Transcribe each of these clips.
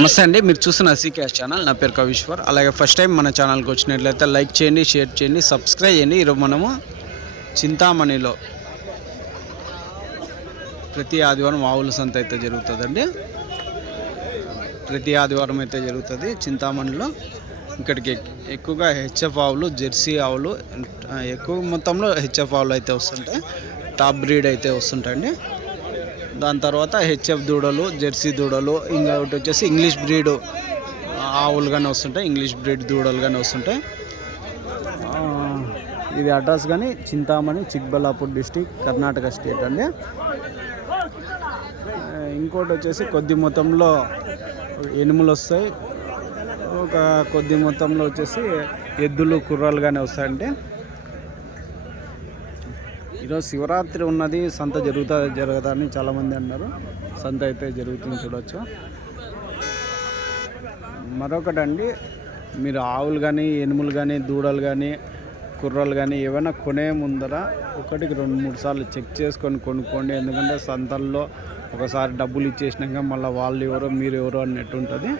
నమస్తే అండి, మీరు చూస్తున్న సీకేఎస్ ఛానల్. నా పేరు కవిశ్వర్. అలాగే ఫస్ట్ టైం మన ఛానల్కి వచ్చినట్లయితే లైక్ చేయండి, షేర్ చేయండి, సబ్స్క్రైబ్ చేయండి. ఈరోజు మనము చింతామణిలో ప్రతి ఆదివారం ఆవుల సంత అయితే జరుగుతుందండి. ప్రతి ఆదివారం అయితే జరుగుతుంది చింతామణిలో. ఇక్కడికి ఎక్కువగా హెచ్ఎఫ్ ఆవులు, జెర్సీ ఆవులు, ఎక్కువ మొత్తంలో హెచ్ఎఫ్ ఆవులు అయితే వస్తుంటాయి. టాప్ బ్రీడ్ అయితే వస్తుంటాయండి. దాని తర్వాత హెచ్ఎఫ్ దూడలు, జెర్సీ దూడలు, ఇంకొకటి వచ్చేసి ఇంగ్లీష్ బ్రీడ్ ఆవులు కానీ వస్తుంటాయి, ఇంగ్లీష్ బ్రీడ్ దూడలు కానీ వస్తుంటాయి. ఇది అడ్రస్ కానీ చింతామణి, చిక్బల్లాపూర్ డిస్టిక్, కర్ణాటక స్టేట్ అండి. ఇంకోటి వచ్చేసి కొద్ది మొత్తంలో ఎనుములు వస్తాయి, ఒక కొద్ది మొత్తంలో వచ్చేసి ఎద్దులు, కుర్రాలు కానీ వస్తాయండి. ఈరోజు శివరాత్రి ఉన్నది, సంత జరుగుతా అని చాలామంది అన్నారు. సంత అయితే జరుగుతుంది, చూడవచ్చు. మరొకటండి, మీరు ఆవులు కానీ, ఎనుములు కానీ, దూడలు కానీ, కుర్రలు కానీ ఏమైనా కొనే ముందర ఒకటికి 2-3 సార్లు చెక్ చేసుకొని కొనుక్కోండి. ఎందుకంటే సంతల్లో ఒకసారి డబ్బులు ఇచ్చేసినాక మళ్ళీ వాళ్ళు ఎవరో మీరు ఎవరో అన్నట్టు ఉంటుంది.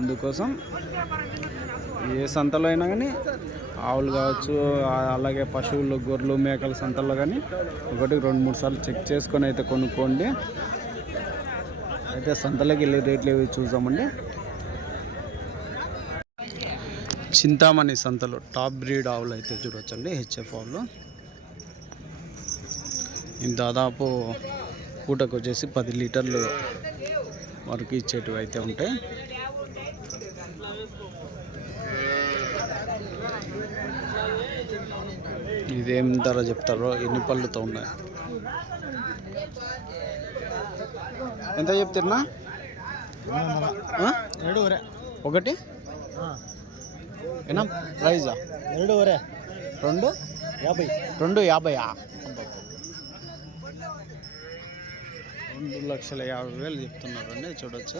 అందుకోసం ఏ సంతలో అయినా కానీ ఆవులు కావచ్చు, అలాగే పశువులు, గొర్రెలు, మేకల సంతల్లో కానీ ఒకటికి 2-3 సార్లు చెక్ చేసుకొని అయితే కొనుక్కోండి. అయితే సంతలోకి వెళ్ళి రేట్లు ఏవి చూసామండి. చింతామణి సంతలో టాప్ బ్రీడ్ ఆవులు అయితే చూడవచ్చండి, హెచ్ఎఫ్ ఆవులు. దాదాపు పూటకు వచ్చేసి 10 లీటర్లు వరకు ఇచ్చేటివి అయితే ఉంటాయి. ఇదేం ధర చెప్తారో, ఎన్ని పళ్ళుతో ఉన్నాయి, ఎంత చెప్తున్నా? ఒకటి ఏనా ప్రైజా? 250. 2,50,000 చెప్తున్నారండి, చూడవచ్చు.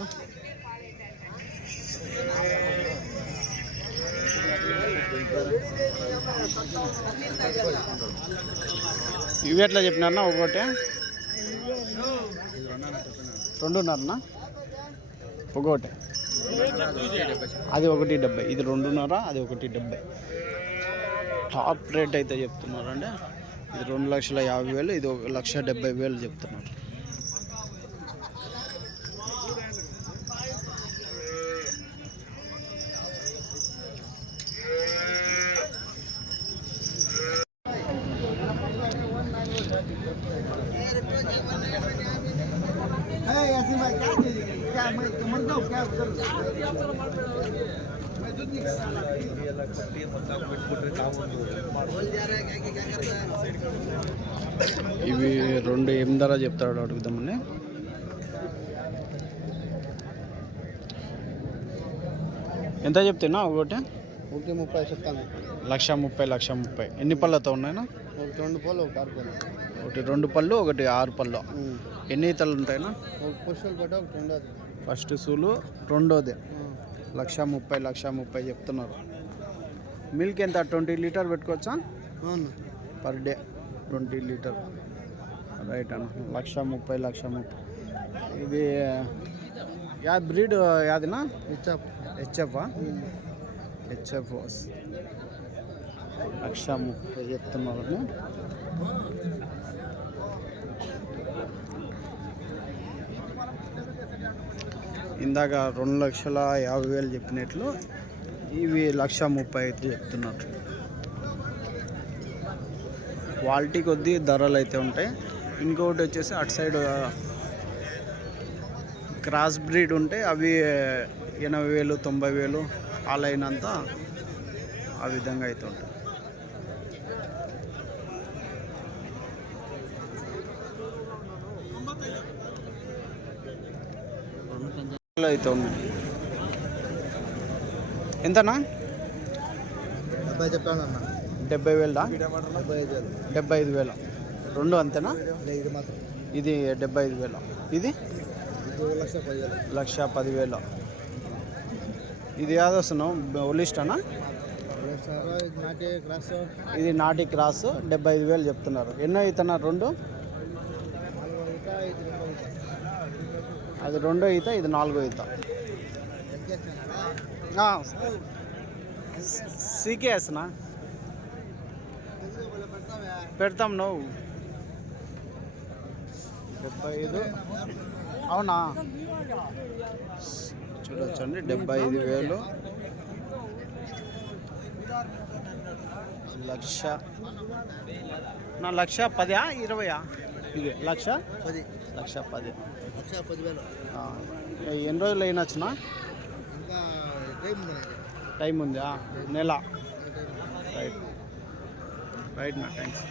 ఇవి ఎట్లా చెప్పినారన్నా? ఒకటి 2.5. ఒకటి అది 1.70, ఇది 2.5, అది 1.70. టాప్ రేట్ అయితే చెప్తున్నారండి. ఇది 2,50,000, ఇది 1,70,000 చెప్తున్నారు. ఇవి 2 ఏం ధర చెప్తాడు అడుగుదామని. ఎంత చెప్తున్నా? ఒకటి 1,30 చెప్తాను. 1,30,000. ఎన్ని పళ్ళతో ఉన్నాయినా? 2 పళ్ళు, 1 6 పళ్ళు. ఒకటి 2 పళ్ళు, ఒకటి 6 పళ్ళు. ఎన్ని ఈతలు ఉంటాయినా? ఫస్ట్ సూలు, రెండోది 1,30,000 చెప్తున్నారు. మిల్క్ ఎంత? 20 లీటర్ పెట్టుకోవచ్చా పర్ డే? 20 లీటర్, రైట్ అన్న. 1,30,000. ఇది యా బ్రీడ్ యాదినా? హెచ్ఎఫ్. హెచ్ఎఫ్ 1,30,000 చెప్తున్నారు. ఇందాక 2,50,000 చెప్పినట్లు ఇవి 1,30,000 అయితే చెప్తున్నారు. క్వాలిటీ కొద్దీ ధరలు అయితే ఉంటాయి. ఇంకొకటి వచ్చేసి అటు సైడ్ క్రాస్ బ్రీడ్ ఉంటే అవి 80,000, 90,000 ఆ లైన్ అంతా ఆ విధంగా అయితే ఉంటాయి. అయితే ఉన్నాయి. ఎంతనా? 70 చెప్పాను అన్న. 70,000. 75,000. 2 అంతేనా? ఇది 75,000. ఇది 1,10,000. ఇది యాదొస్తున్నావు ఒలిస్టానా? ఇది నాటి క్రాస్ 75,000 చెప్తున్నారు. ఎన్నో ఈతనా? 2. అది 2వ ఈత, ఇది 4వ ఈత. సీకేఎస్నా పెడతాం నువ్వు 75 అవునా చూడొచ్చండి 75,000 లక్ష నా 1,10,000 20 ఇది 1,10,000 1,10,000 ఎన్ని రోజులు అయినచ్చునా ఇంకా టైం ఉందా నెల రైట్ రైట్ నా థ్యాంక్స్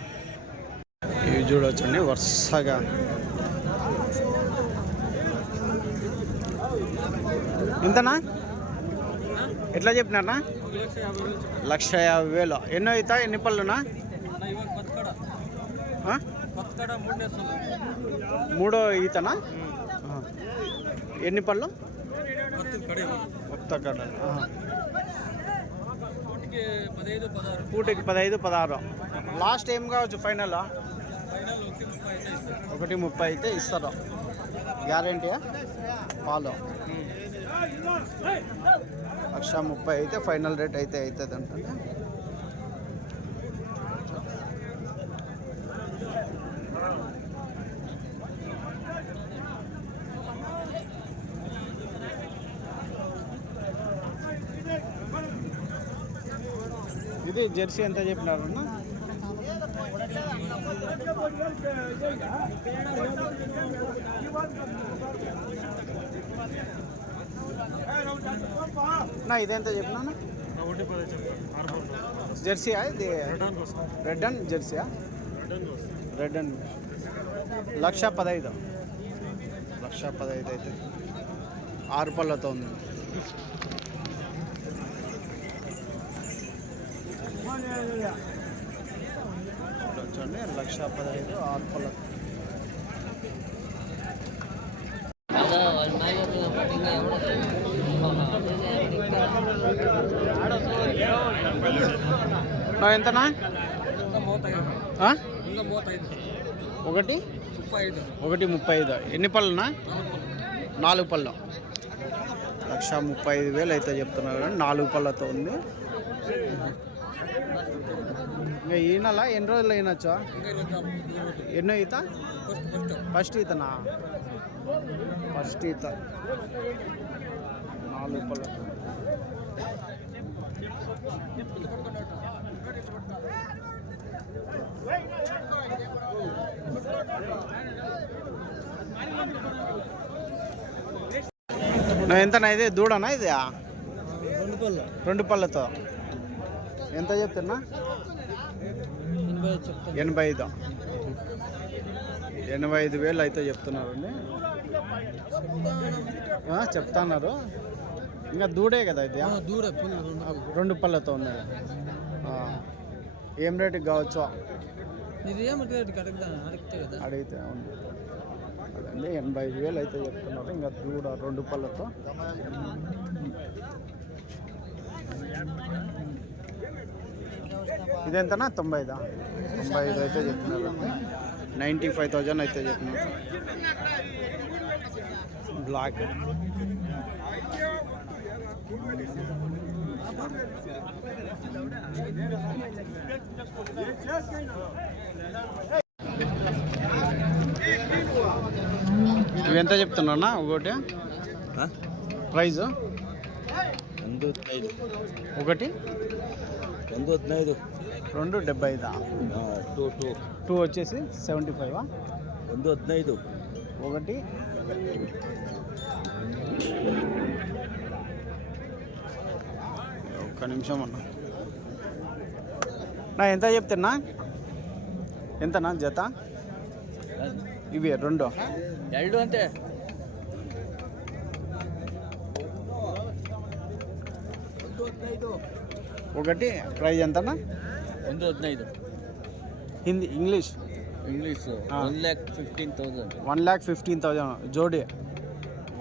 ఇవి చూడవచ్చండి వరుసగా ఇంతనా ఎట్లా చెప్పినారా 1,50,000 ఎన్నో అవుతా ఎన్ని పళ్ళునా మూడో ఈతనా ఎన్ని పళ్ళు కొత్త కడ పూటకి 15-16 లాస్ట్ ఏం కావచ్చు ఫైనల్ 1:30 అయితే ఇస్తారు గ్యారంటీయా పాలు 1,30,000 అయితే ఫైనల్ రేట్ అయితే అవుతుంది అంటే ఇది జెర్సీ ఎంత చెప్పినారు అన్న నా ఇదెంత చెప్పినా జెర్సీయా ఇది రెడ్ అండ్ జెర్సీయా రెడ్ అండ్ 1,15,000 1,15,000 అయితే 6 పళ్ళతో ఉంది చూడండి 1,15,000 6 పళ్ళతో ఎంతనా 1:35 ఎన్ని పళ్ళునా 4 పళ్ళు 1,35,000 అయితే చెప్తున్నారు కానీ 4 పళ్ళతో ఉంది ఇంకా ఈనలా ఎన్ని రోజులు అయినచ్చా ఎన్నో ఈత ఫస్ట్ ఈతనా ఫస్ట్ ఈత 4 పళ్ళతో ఎంతనా ఇది దూడనా ఇది 2 పళ్ళతో ఎంత చెప్తున్నా 85,000 అయితే చెప్తున్నారండి చెప్తున్నారు ఇంకా దూడే కదా ఇది 2 పళ్ళతో ఉన్నది ఏం రేటుకి కావచ్చు అడిగితే అవును అదండి 85,000 అయితే చెప్తున్నారు ఇంకా దూడ 2 పళ్ళతో ఇదెంతనా 95 అయితే చెప్తున్నారు 95,000 అయితే చెప్తున్నారు బ్లాక్ ఇవెంత చెప్తున్నా ఒకటి ప్రైజ్ 1 115 275 2 వచ్చేసి 75 115 ఒకటి ఒక్క నిమిషం అన్న నా ఎంత చెప్తున్నా ఎంతనా జత ఇవి 2 అంతే ఒకటి ప్రైజ్ ఎంతనా 115 హిందీ ఇంగ్లీష్ 1,15,000 జోడి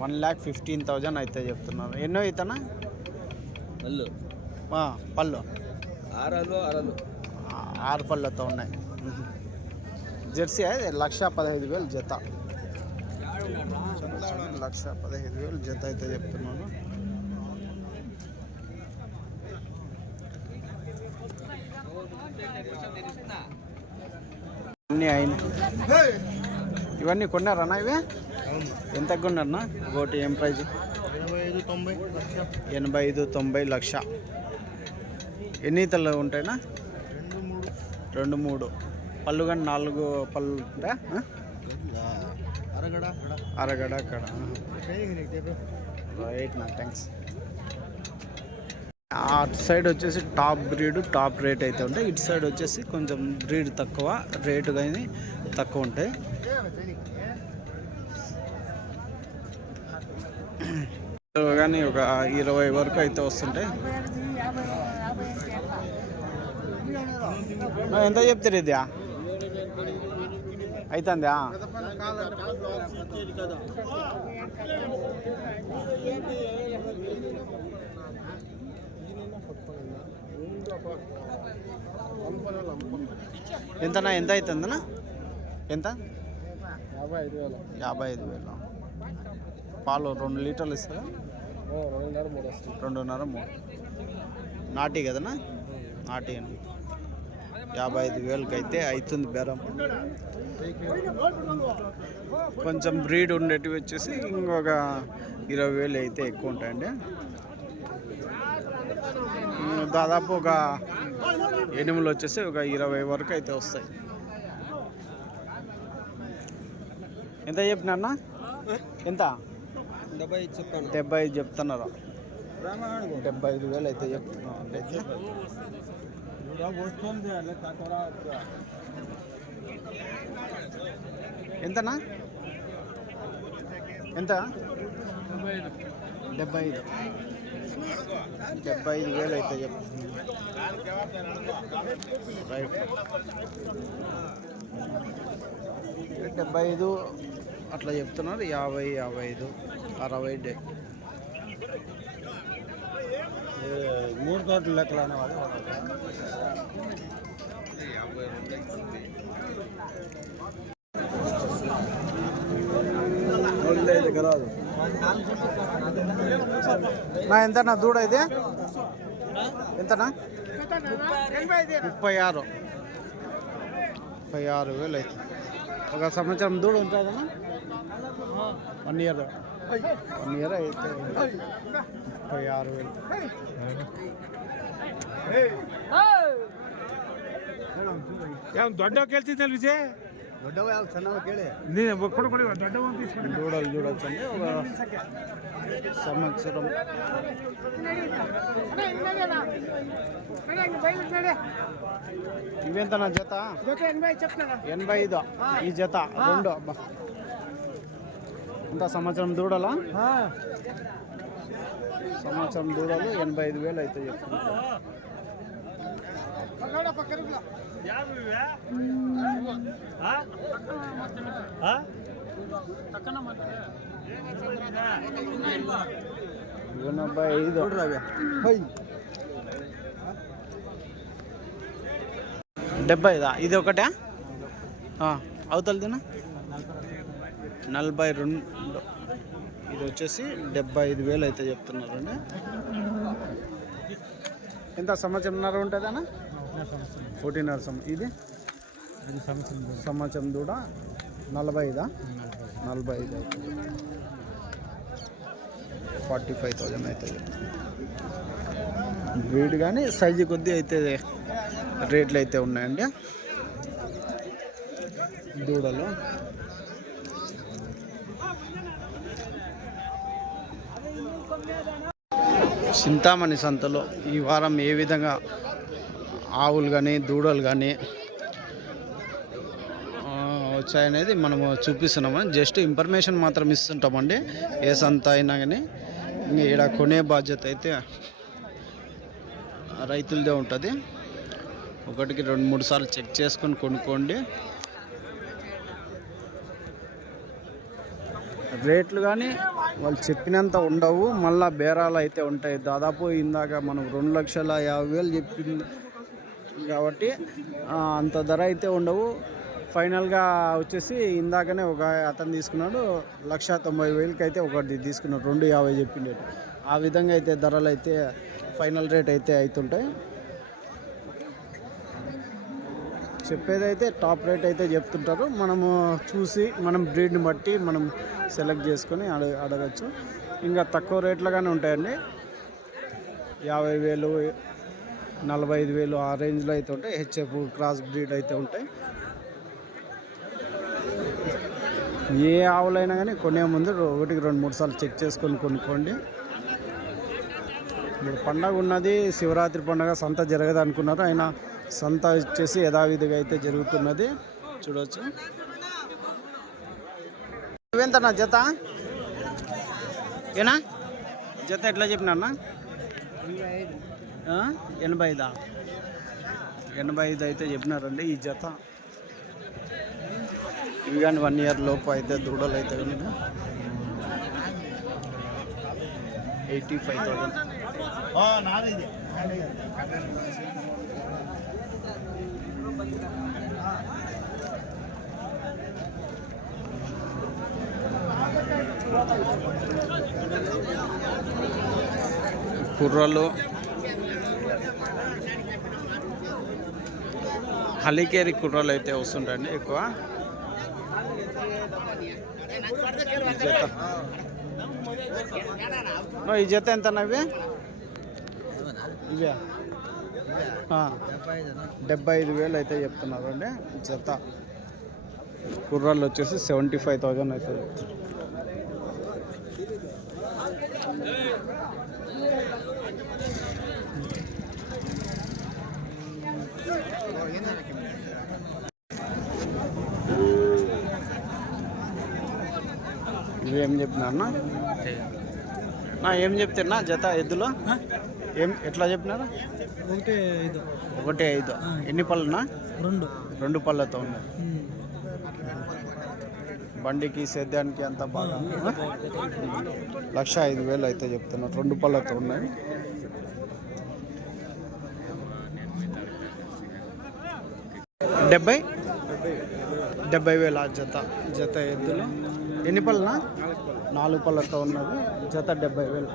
1,15,000 అయితే చెప్తున్నారు ఎన్నో ఇతనా పళ్ళు 6 పళ్ళతో ఉన్నాయి జెర్సీ 1,15,000 జత 1,15,000 జత అయితే చెప్తున్నాను అన్నీ అయినాయి. ఇవన్నీ కొన్నారన్నా ఇవి? ఎంత కొన్నారన్నా? ఒకటి ఏం ప్రైజ్? 85-90 లక్ష. ఎన్ని ఈతలు ఉంటాయినా? 2-3 పళ్ళు కానీ 4 పళ్ళు ఉంటాయా? అరగడ అక్కడ. రైట్ నా థ్యాంక్స్. అటు సైడ్ వచ్చేసి టాప్ బ్రీడ్ టాప్ రేట్ అయితే ఉంటాయి. ఇటు సైడ్ వచ్చేసి కొంచెం బ్రీడ్ తక్కువ రేటు కానీ తక్కువ ఉంటాయి. కానీ ఒక 20 వరకు అయితే వస్తుంటాయి. ఎంత చెప్తారు ఇది? అవుతుందా? ఎంతనా? ఎంత అవుతుందన్నా? ఎంత? 55,000. పాలు 2 లీటర్లు ఇస్తారా? 2.5-3 నాటి కదనా? నాటి 55,000కి అయితే అవుతుంది బేరం. కొంచెం బ్రీడ్ ఉండేటివి వచ్చేసి ఇంకొక 20,000 అయితే ఎక్కువ ఉంటాయండి. దాదాపు ఒక ఎనిమిది వచ్చేసి ఒక 20 వరకు అయితే వస్తాయి. ఎంత చెప్పినా? ఎంత? 75 చెప్తున్నారు. 75,000 అయితే చెప్తున్నారు. అయితే ఎంతనా? ఎంత? 75,000 అయితే చెప్తుంది. రైట్. 75 అట్లా చెప్తున్నారు. 50, 55, 60 3 కోట్ల లెక్కలు అనేవాళ్ళు. నా ఎంతనా దూడ ఇది? ఎంతనా? 36,000 అయితే. ఒక సంవత్సరం దూడ ఉంటుందన్నా? 1 ఇయర్ అయితే 36,000. ದೊಡ್ಡ ಕೇಳ್ತಿದ್ದಲ್ಲ ವಿಜಯ್ దూడలు చూడొచ్చండి. ఒక సంవత్సరం ఇవెంత నా జత? 85 ఈ జత 2. ఇంత సంవత్సరం దూడలా? సంవత్సరం దూడలు 85,000 అయితే చెప్తున్నారు. డెబ్బై ఇది ఒకటే అవుతుంది. 42 ఇది వచ్చేసి 75,000 అయితే చెప్తున్నారండి. ఎంత సంవత్సరంన్నర ఉంటుంది అన్న? 14.5 ఇది సంవత్సరం దూడ 45 45,000 అయితే బ్రీడ్ కానీ సైజు కొద్దీ అయితే రేట్లు అయితే ఉన్నాయండి దూడలు. చింతామణి సంతలో ఈ వారం ఏ విధంగా ఆవులు కానీ దూడలు కానీ వచ్చాయనేది మనము చూపిస్తున్నామని జస్ట్ ఇన్ఫర్మేషన్ మాత్రం ఇస్తుంటామండి. ఏ సంత అయినా కానీ ఇక్కడ కొనే బాధ్యత అయితే రైతులదే ఉంటుంది. ఒకటికి 2-3 సార్లు చెక్ చేసుకొని కొనుక్కోండి. రేట్లు కానీ వాళ్ళు చెప్పినంత ఉండవు, మళ్ళీ బేరాలు అయితే ఉంటాయి. దాదాపు ఇందాక మనం 2,50,000 చెప్పింది కాబట్టి అంత ధర అయితే ఉండవు. ఫైనల్గా వచ్చేసి ఇందాకనే ఒక అతను తీసుకున్నాడు 1,90,000కి అయితే ఒకటి తీసుకున్నాడు. 2,50 చెప్పిండే. ఆ విధంగా అయితే ధరలు అయితే ఫైనల్ రేట్ అయితే అవుతుంటాయి. చెప్పేదైతే టాప్ రేట్ అయితే చెప్తుంటారు. మనము చూసి మనం బ్రీడ్ని బట్టి మనం సెలెక్ట్ చేసుకొని అడగచ్చు. ఇంకా తక్కువ రేట్లుగానే ఉంటాయండి. 50,000, 45,000 ఆ రేంజ్లో అయితే ఉంటాయి. హెచ్ఎఫ్ క్రాస్ బ్రీడ్ అయితే ఉంటాయి. ఏ ఆవులైనా కానీ కొనే ముందు 1-2-3 సార్లు చెక్ చేసుకొని కొనుక్కోండి. ఇప్పుడు పండగ ఉన్నది, శివరాత్రి పండగ, సంత జరగదు అనుకున్నారు. అయినా సంత వచ్చేసి యథావిధిగా అయితే జరుగుతున్నది, చూడవచ్చు. ఇవేంతన్నా జత? ఏనా జత ఎట్లా చెప్పినా? 85 అయితే చెప్పినారండి ఈ జత. ఇవి కానీ 1 ఇయర్ లోపు అయితే దూడలు అయితే కనుక 85,000. కుర్రలు హలీకేరి కుర్రలు అయితే వస్తుంటాయండి ఎక్కువ. ఈ జత ఎంత ఇవే 75,000 అయితే చెప్తున్నారు అండి జత. కుర్రాళ్ళు వచ్చేసి 75,000 అయితే చెప్తున్నారు. ఇవేం చెప్పినారన్నా? ఏం చెప్తున్నా జత ఎద్దులో ఎట్లా చెప్పినారా? 1.5. ఎన్ని పళ్ళునా? 2 పళ్ళతో ఉన్నాయి. బండికి సేద్యానికి అంతా బాగా 1,05,000 అయితే చెప్తున్నారు. 2 పళ్ళతో ఉన్నాయి. డెబ్బై 70,000 జత ఎద్దులు. ఎన్ని పళ్ళనా? 4 పళ్ళతో ఉన్నది. జత 70,000.